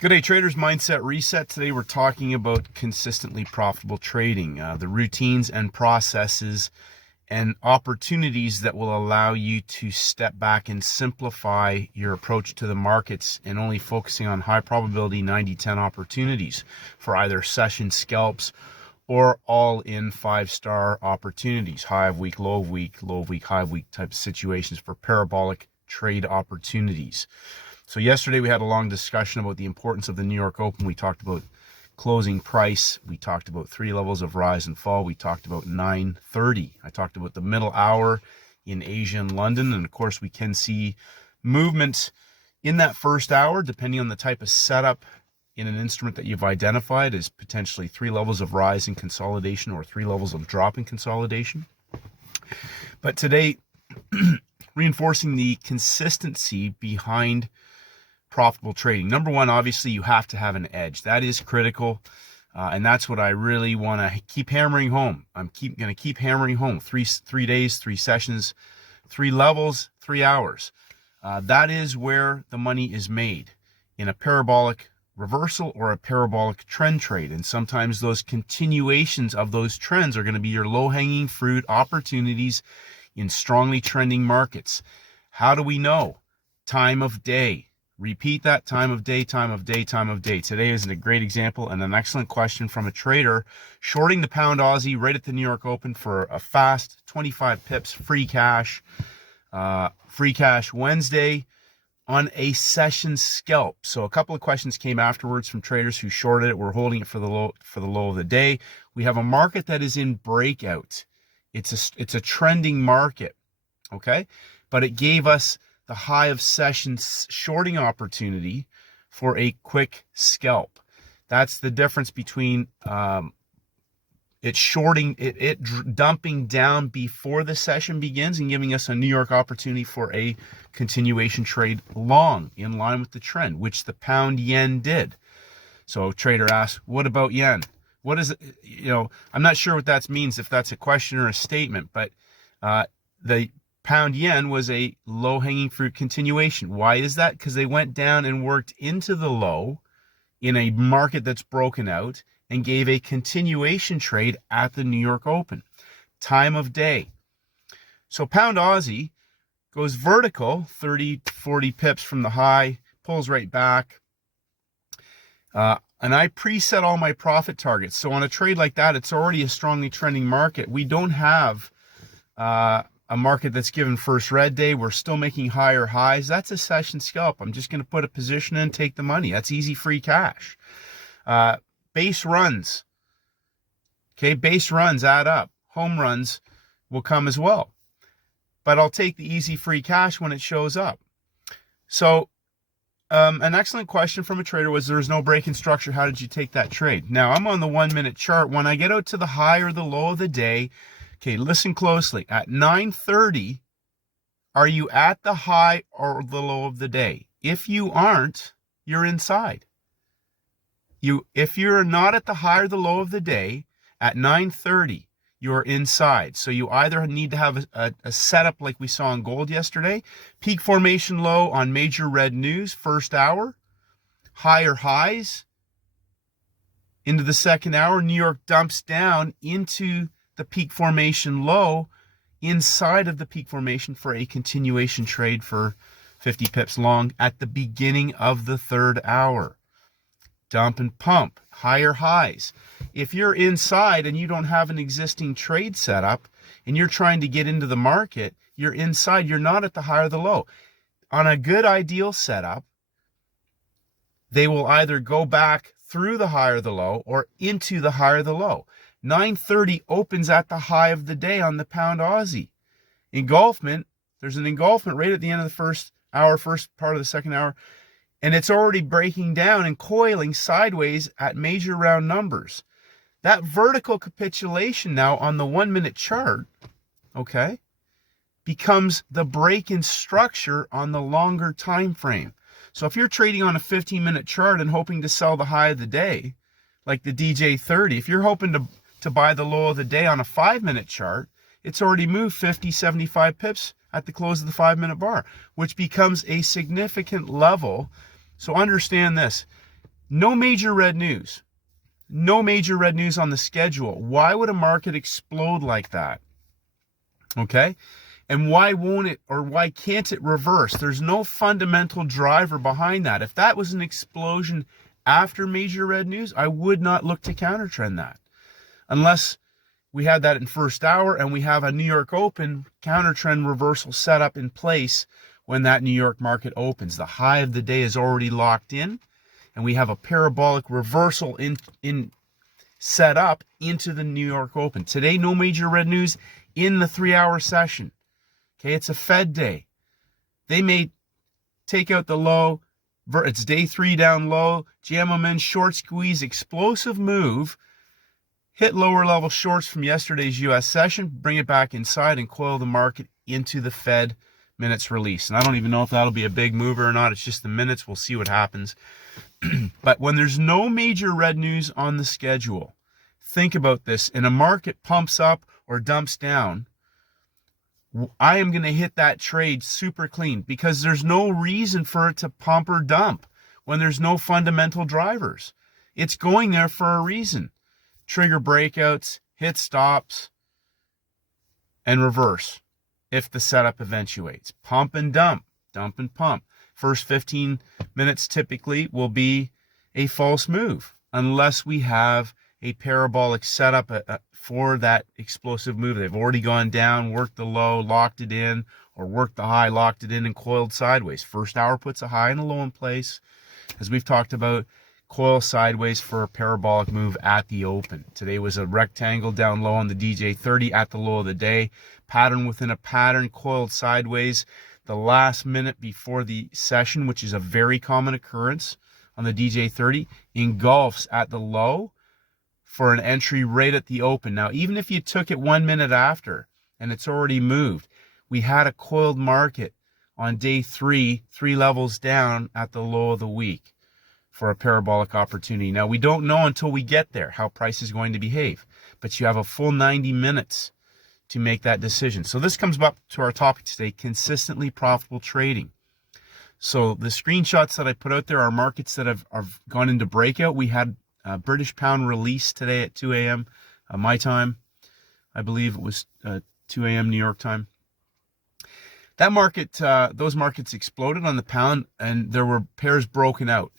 Good day, traders. Mindset Reset. Today we're talking about consistently profitable trading, the routines and processes and opportunities that will allow you to step back and simplify your approach to the markets and only focusing on high probability 90-10 opportunities for either session scalps or all-in 5-star opportunities, high of week, low of week, high of week type of situations for parabolic trade opportunities. So yesterday we had a long discussion about the importance of the New York Open. We talked about closing price. We talked about 3 levels of rise and fall. We talked about 9:30. I talked about the middle hour in Asia and London. And of course, we can see movement in that first hour, depending on the type of setup in an instrument that you've identified as potentially 3 levels of rise and consolidation or 3 levels of drop and consolidation. But today, reinforcing the consistency behind profitable trading. Number one, obviously, you have to have an edge. That is critical, and that's what I really want to keep hammering home. I'm going to keep hammering home. Three days, 3 sessions, 3 levels, 3 hours. That is where the money is made, in a parabolic reversal or a parabolic trend trade. And sometimes those continuations of those trends are going to be your low-hanging fruit opportunities in strongly trending markets. How do we know? Time of day. Repeat that: time of day, time of day, time of day. Today is a great example and an excellent question from a trader shorting the pound Aussie right at the New York Open for a fast 25 pips free cash Wednesday on a session scalp. So a couple of questions came afterwards from traders who shorted it. We're holding it for the low of the day. We have a market that is in breakout. It's a trending market, okay? But it gave us the high of sessions shorting opportunity for a quick scalp. That's the difference between dumping down before the session begins and giving us a New York opportunity for a continuation trade long in line with the trend, which the pound yen did. So trader asks, what about yen? What is it? I'm not sure what that means, if that's a question or a statement, but the pound yen was a low-hanging fruit continuation. Why is that? Because they went down and worked into the low in a market that's broken out and gave a continuation trade at the New York Open. Time of day. So pound Aussie goes vertical, 30, 40 pips from the high, pulls right back. And I preset all my profit targets. So on a trade like that, it's already a strongly trending market. We don't have a market that's given first red day. We're still making higher highs. That's a session scalp. I'm just going to put a position in, take the money. That's easy free cash. Base runs. Okay, base runs add up. Home runs will come as well. But I'll take the easy free cash when it shows up. So an excellent question from a trader was, there's no break in structure. How did you take that trade? Now, I'm on the 1-minute chart. When I get out to the high or the low of the day, okay, listen closely. At 9:30, are you at the high or the low of the day? If you aren't, you're inside. If you're not at the high or the low of the day, at 9:30, you're inside. So you either need to have a setup like we saw in gold yesterday, peak formation low on major red news, first hour, higher highs into the second hour. New York dumps down into the peak formation low inside of the peak formation for a continuation trade for 50 pips long at the beginning of the third hour. Dump and pump, higher highs. If you're inside and you don't have an existing trade setup and you're trying to get into the market, you're inside, you're not at the high or the low. On a good ideal setup, they will either go back through the high or the low or into the high or the low. 9:30 opens at the high of the day on the pound Aussie. Engulfment, there's an engulfment right at the end of the first hour, first part of the second hour, and it's already breaking down and coiling sideways at major round numbers. That vertical capitulation now on the 1-minute chart, okay, becomes the break in structure on the longer time frame. So if you're trading on a 15-minute chart and hoping to sell the high of the day, like the DJ30, if you're hoping to buy the low of the day on a 5-minute chart, it's already moved 50, 75 pips at the close of the 5-minute bar, which becomes a significant level. So understand this. No major red news. No major red news on the schedule. Why would a market explode like that? Okay? And why won't it, or why can't it reverse? There's no fundamental driver behind that. If that was an explosion after major red news, I would not look to counter trend that. Unless we had that in first hour and we have a New York Open counter trend reversal set up in place when that New York market opens. The high of the day is already locked in, and we have a parabolic reversal in set up into the New York Open. Today, no major red news in the 3-hour session. Okay, it's a Fed day. They may take out the low. It's day 3 down low. Jam them in, short squeeze, explosive move. Hit lower level shorts from yesterday's U.S. session. Bring it back inside and coil the market into the Fed minutes release. And I don't even know if that'll be a big mover or not. It's just the minutes. We'll see what happens. But when there's no major red news on the schedule, think about this. And a market pumps up or dumps down, I am going to hit that trade super clean because there's no reason for it to pump or dump when there's no fundamental drivers. It's going there for a reason. Trigger breakouts, hit stops, and reverse if the setup eventuates. Pump and dump, dump and pump. First 15 minutes typically will be a false move unless we have a parabolic setup for that explosive move. They've already gone down, worked the low, locked it in, or worked the high, locked it in, and coiled sideways. First hour puts a high and a low in place. As we've talked about, coil sideways for a parabolic move at the open. Today was a rectangle down low on the DJ30 at the low of the day. Pattern within a pattern, coiled sideways the last minute before the session, which is a very common occurrence on the DJ30, engulfs at the low for an entry right at the open. Now, even if you took it 1 minute after and it's already moved, we had a coiled market on day 3, 3 levels down at the low of the week for a parabolic opportunity. Now, we don't know until we get there how price is going to behave, but you have a full 90 minutes to make that decision. So this comes up to our topic today, consistently profitable trading. So the screenshots that I put out there are markets that have gone into breakout. We had British pound release today at 2 a.m. My time. I believe it was 2 a.m. New York time. That market, those markets exploded on the pound, and there were pairs broken out.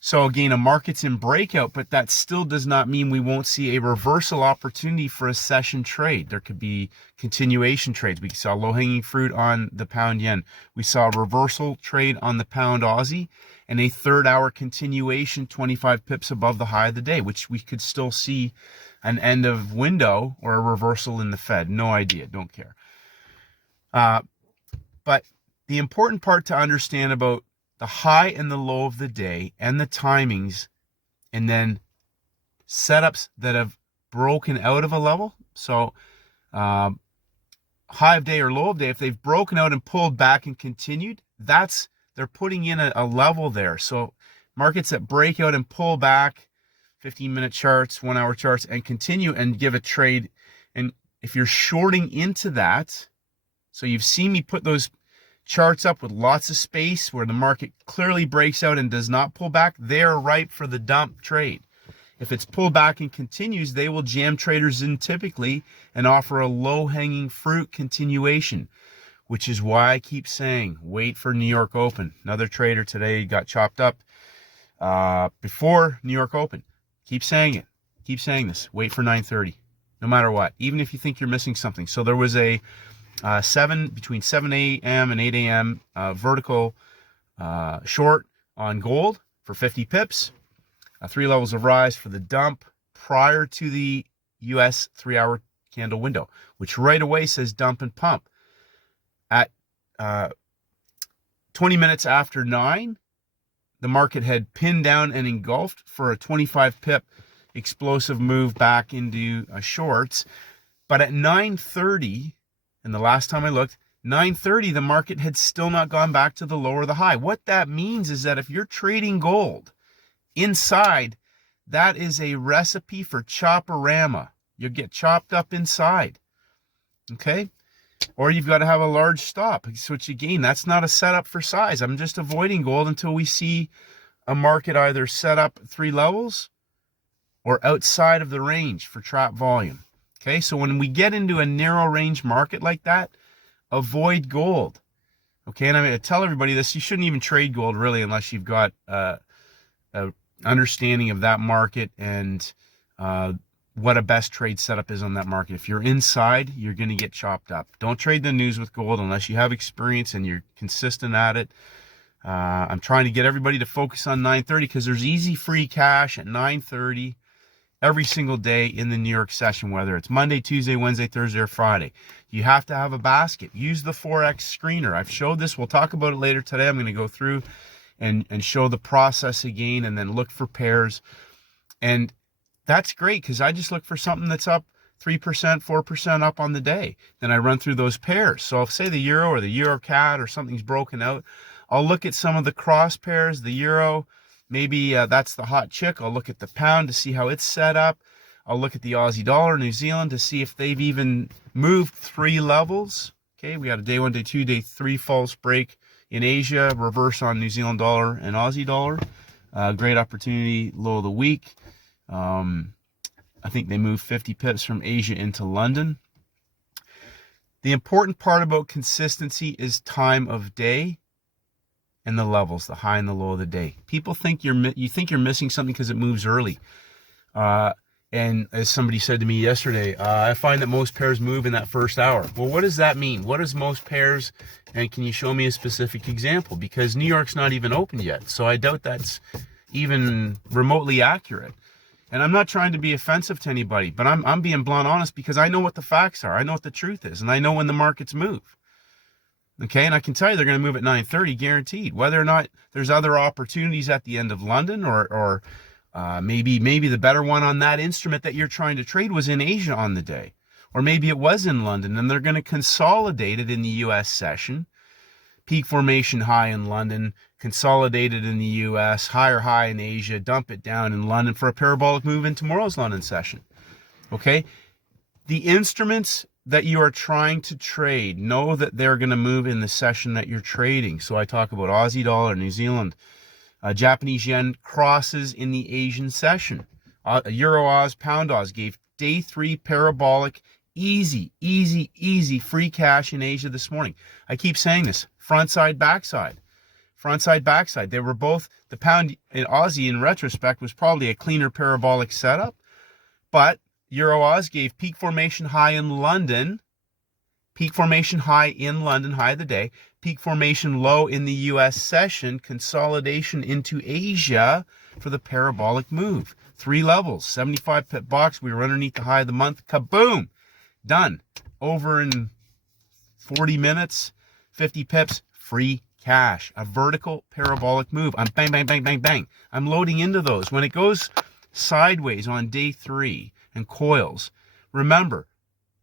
So again, a market's in breakout, but that still does not mean we won't see a reversal opportunity for a session trade. There could be continuation trades. We saw low-hanging fruit on the pound yen. We saw a reversal trade on the pound Aussie and a 3rd-hour continuation 25 pips above the high of the day, which we could still see an end of window or a reversal in the Fed. No idea. Don't care. But the important part to understand about the high and the low of the day and the timings, and then setups that have broken out of a level. So high of day or low of day, if they've broken out and pulled back and continued, they're putting in a level there. So markets that break out and pull back, 15-minute charts, 1-hour charts, and continue and give a trade. And if you're shorting into that, so you've seen me put those charts up with lots of space where the market clearly breaks out and does not pull back, they're ripe for the dump trade. If it's pulled back and continues, they will jam traders in typically and offer a low-hanging fruit continuation, which is why I keep saying, wait for New York Open. Another trader today got chopped up before New York Open. Keep saying it. Keep saying this. Wait for 9:30, no matter what, even if you think you're missing something. So there was a between 7 a.m. and 8 a.m. Vertical short on gold for 50 pips, 3 levels of rise for the dump prior to the U.S. 3-hour candle window, which right away says dump and pump. At 20 minutes after 9, the market had pinned down and engulfed for a 25 pip explosive move back into shorts. But at 9:30, and the last time I looked, 9:30, the market had still not gone back to the low or the high. What that means is that if you're trading gold inside, that is a recipe for chop-a-rama. You'll get chopped up inside, okay? Or you've got to have a large stop, which again, that's not a setup for size. I'm just avoiding gold until we see a market either set up 3 levels or outside of the range for trap volume. Okay, so when we get into a narrow range market like that, avoid gold. Okay, and I'm going to tell everybody this: you shouldn't even trade gold really unless you've got a understanding of that market and what a best trade setup is on that market. If you're inside, you're going to get chopped up. Don't trade the news with gold unless you have experience and you're consistent at it. I'm trying to get everybody to focus on 9:30 because there's easy free cash at 9:30 every single day in the New York session, whether it's Monday, Tuesday, Wednesday, Thursday, or Friday. You have to have a basket. Use the Forex screener. I've showed this. We'll talk about it later today. I'm going to go through and show the process again and then look for pairs. And that's great because I just look for something that's up 3%, 4% up on the day. Then I run through those pairs. So if say the euro or the euro CAD or something's broken out, I'll look at some of the cross pairs, the euro. Maybe that's the hot chick. I'll look at the pound to see how it's set up. I'll look at the Aussie dollar, New Zealand, to see if they've even moved 3 levels. Okay, we had a day 1, day 2, day 3 false break in Asia, reverse on New Zealand dollar and Aussie dollar. Great opportunity, low of the week. I think they moved 50 pips from Asia into London. The important part about consistency is time of day and the levels, the high and the low of the day. People think you're missing something because it moves early. And as somebody said to me yesterday, I find that most pairs move in that first hour. Well, what does that mean? What is most pairs? And can you show me a specific example? Because New York's not even open yet. So I doubt that's even remotely accurate. And I'm not trying to be offensive to anybody, but I'm being blunt honest because I know what the facts are. I know what the truth is. And I know when the markets move. Okay, and I can tell you they're going to move at 9:30, guaranteed. Whether or not there's other opportunities at the end of London or maybe the better one on that instrument that you're trying to trade was in Asia on the day. Or maybe it was in London and they're going to consolidate it in the U.S. session. Peak formation high in London, consolidated in the U.S., higher high in Asia, dump it down in London for a parabolic move in tomorrow's London session. Okay? The instruments that you are trying to trade, know that they're going to move in the session that you're trading. So I talk about Aussie dollar, New Zealand, Japanese yen crosses in the Asian session. Euro Oz, Pound Oz gave day 3 parabolic, easy free cash in Asia this morning. I keep saying this, front side, backside. Front side, backside. They were both, the pound in Aussie in retrospect was probably a cleaner parabolic setup, but Euro Oz gave peak formation high in London, peak formation high in London, high of the day, peak formation low in the U.S. session, consolidation into Asia for the parabolic move. 3 levels, 75 pip box. We were underneath the high of the month. Kaboom! Done. Over in 40 minutes, 50 pips, free cash. A vertical parabolic move. I'm bang, bang, bang, bang, bang. I'm loading into those. When it goes sideways on day 3, and coils, remember,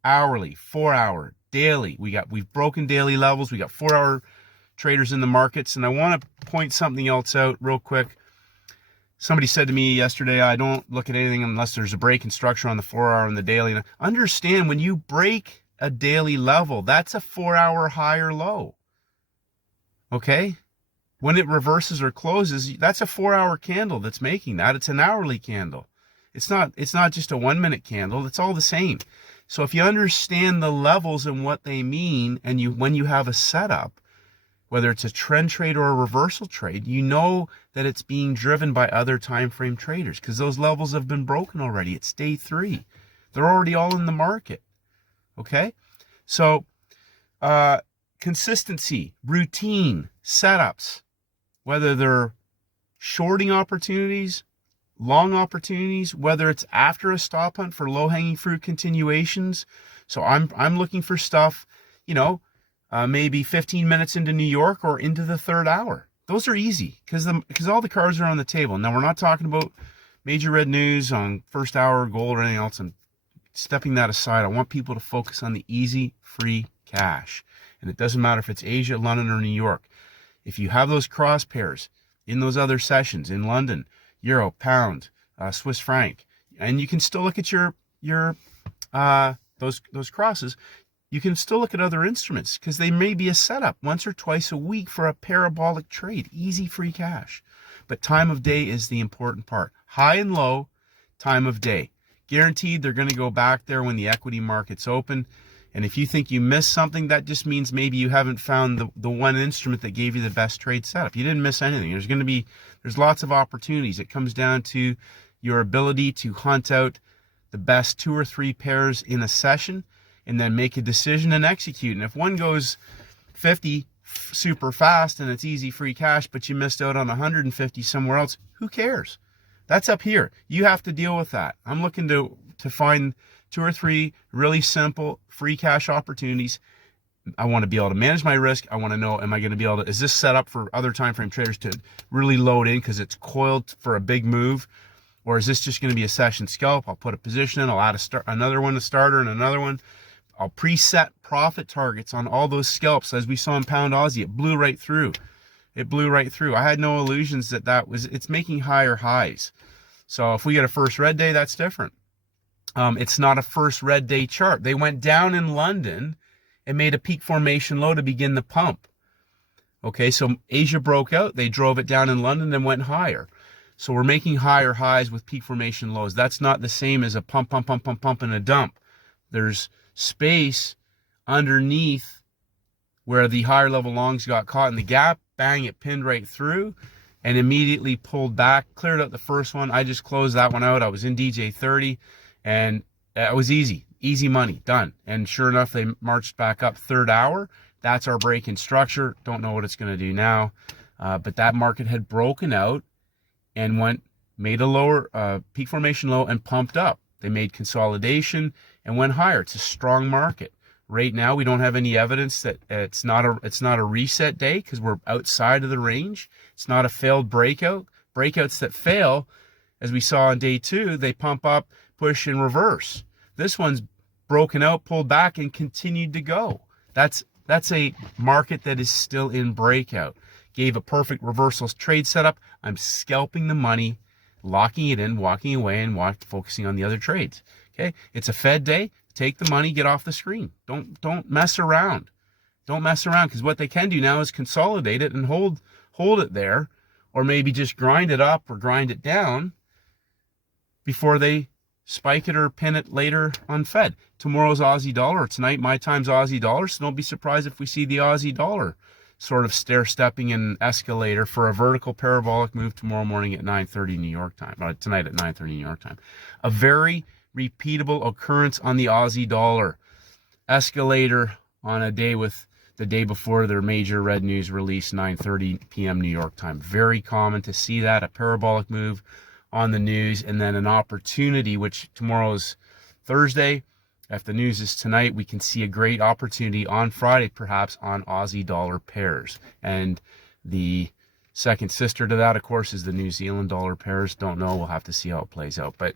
hourly, 4-hour, daily. We've broken daily levels. We got 4-hour traders in the markets. And I want to point something else out real quick. Somebody said to me yesterday, I don't look at anything unless there's a break in structure on the 4-hour and the daily. And understand, when you break a daily level, that's a 4-hour high or low. Okay? When it reverses or closes, that's a 4-hour candle that's making that. It's an hourly candle. It's not just a 1-minute candle. It's all the same. So if you understand the levels and what they mean, and when you have a setup, whether it's a trend trade or a reversal trade, you know that it's being driven by other time frame traders because those levels have been broken already. It's day 3. They're already all in the market. Okay? So consistency, routine, setups, whether they're shorting opportunities, long opportunities, whether it's after a stop hunt for low-hanging fruit continuations. So I'm looking for stuff, maybe 15 minutes into New York or into the 3rd hour. Those are easy because all the cards are on the table. Now, we're not talking about major red news on 1st hour, gold, or anything else. I'm stepping that aside. I want people to focus on the easy, free cash. And it doesn't matter if it's Asia, London, or New York. If you have those cross pairs in those other sessions in London, Euro, pound, Swiss franc, and you can still look at your those crosses. You can still look at other instruments because they may be a setup once or twice a week for a parabolic trade, easy free cash. But time of day is the important part. High and low, time of day. Guaranteed they're going to go back there when the equity market's open. And if you think you missed something, that just means maybe you haven't found the one instrument that gave you the best trade setup. You didn't miss anything. There's lots of opportunities. It comes down to your ability to hunt out the best 2 or 3 pairs in a session and then make a decision and execute. And if one goes 50 super fast and it's easy free cash, but you missed out on 150 somewhere else, who cares? That's up here. You have to deal with that. I'm looking to find 2 or 3 really simple free cash opportunities. I want to be able to manage my risk. I want to know, am I going to be able to, is this set up for other time frame traders to really load in because it's coiled for a big move? Or is this just going to be a session scalp? I'll put a position in, I'll add another one, a starter, and another one. I'll preset profit targets on all those scalps. As we saw in Pound Aussie, it blew right through. It blew right through. I had no illusions it's making higher highs. So if we get a first red day, that's different. It's not a first red day chart. They went down in London and made a peak formation low to begin the pump. Okay, so Asia broke out. They drove it down in London and went higher. So we're making higher highs with peak formation lows. That's not the same as a pump, pump, pump, pump, pump, and a dump. There's space underneath where the higher level longs got caught in the gap. Bang, it pinned right through and immediately pulled back, cleared out the first one. I just closed that one out. I was in DJ 30 and it was easy money, done. And sure enough, they marched back up third hour. That's our break in structure. Don't know what it's going to do now. But that market had broken out and made a lower peak formation low and pumped up. They made consolidation and went higher. It's a strong market. Right now, we don't have any evidence that it's not a reset day because we're outside of the range. It's not a failed breakout. Breakouts that fail, as we saw on day 2, they pump up, push, and reverse. This one's broken out, pulled back, and continued to go. That's a market that is still in breakout. Gave a perfect reversal trade setup. I'm scalping the money, locking it in, walking away, and focusing on the other trades. Okay, it's a Fed day. Take the money, get off the screen. Don't mess around. Don't mess around, because what they can do now is consolidate it and hold it there, or maybe just grind it up or grind it down before they spike it or pin it later on Fed. Tomorrow's Aussie dollar, tonight my time's Aussie dollar, so don't be surprised if we see the Aussie dollar sort of stair-stepping an escalator for a vertical parabolic move tomorrow morning at 9:30 New York time, tonight at 9:30 New York time. A very repeatable occurrence on the Aussie dollar. Escalator on a day with the day before their major red news release, 9:30 p.m. New York time. Very common to see that, a parabolic move on the news, and then an opportunity, which tomorrow's Thursday. If the news is tonight, we can see a great opportunity on Friday, perhaps, on Aussie dollar pairs. And the second sister to that, of course, is the New Zealand dollar pairs. Don't know. We'll have to see how it plays out. But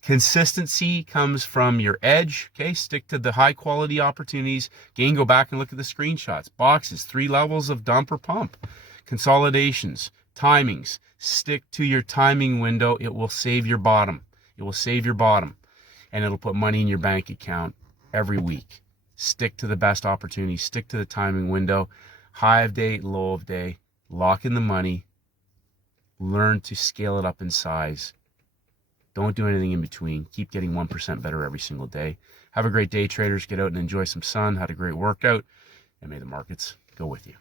consistency comes from your edge. Okay, stick to the high quality opportunities. Again, go back and look at the screenshots. Boxes, 3 levels of dump or pump. Consolidations, timings. Stick to your timing window. It will save your bottom. It will save your bottom. And it'll put money in your bank account every week. Stick to the best opportunity. Stick to the timing window. High of day, low of day. Lock in the money. Learn to scale it up in size. Don't do anything in between. Keep getting 1% better every single day. Have a great day, traders. Get out and enjoy some sun. Had a great workout. And may the markets go with you.